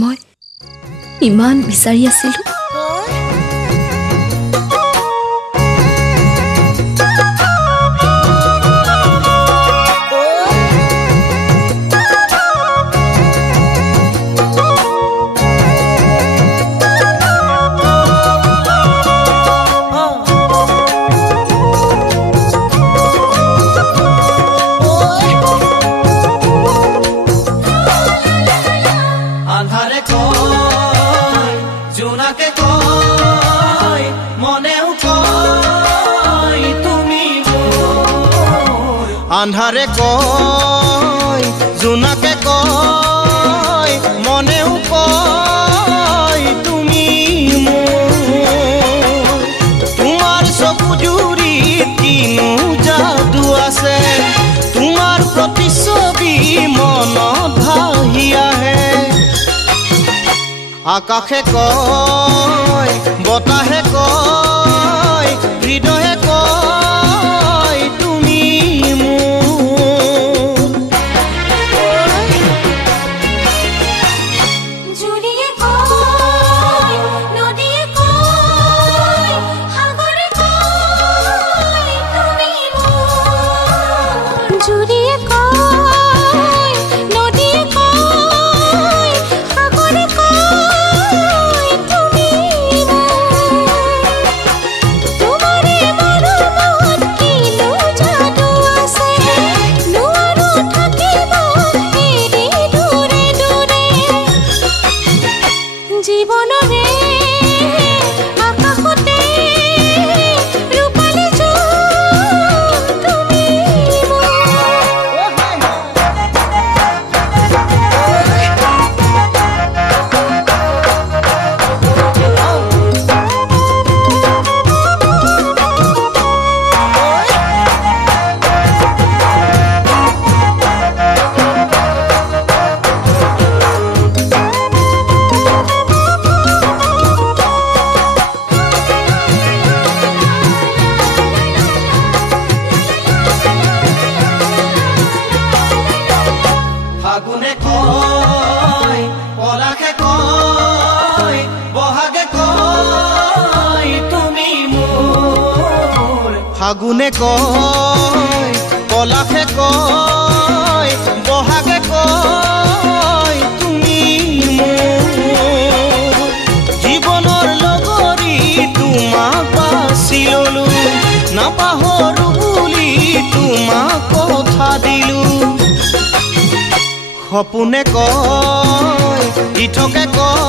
মই ইমান বিচাৰি আছিলোঁ। আন্ধাৰে কয় জোনাকে কয় মনেও কয় তুমি তোমাৰ চকু জুৰিত কিনো যাদু আছে তোমাৰ প্ৰতিচ্ছবি মনত ভাহি আহে আকাশে কয় বতাহে কয় হৃদয়ে কয় তুমি ফাগুনে কয় পলাশে কয় বহাগে কয় তুমি জীৱনৰ লগৰী তোমাক বাছি ললো নাপাহৰো বুলি তোমাক কথা দিলো সপোনে কয় ইঠকে কয়